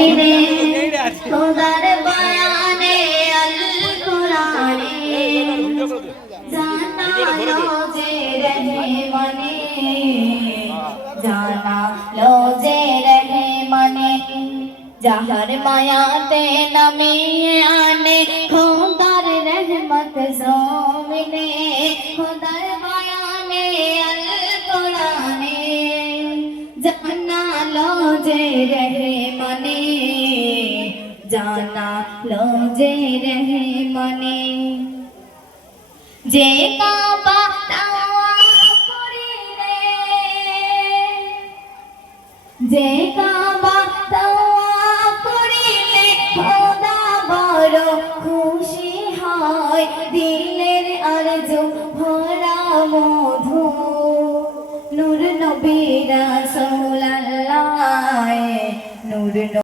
জমিনে খোদার বয়ানে আল কোরআনে জানালো যে রহমানে জানালো যে রহমানে যাহার মায়াতে নামিয়ে আনে খোদার রহমত জমিনে খোদার বয়ানে আল কোরআনে জানালো যে রহমানে জানালো যে রহমানে যে কাবা তাওয়াফ করিলে যে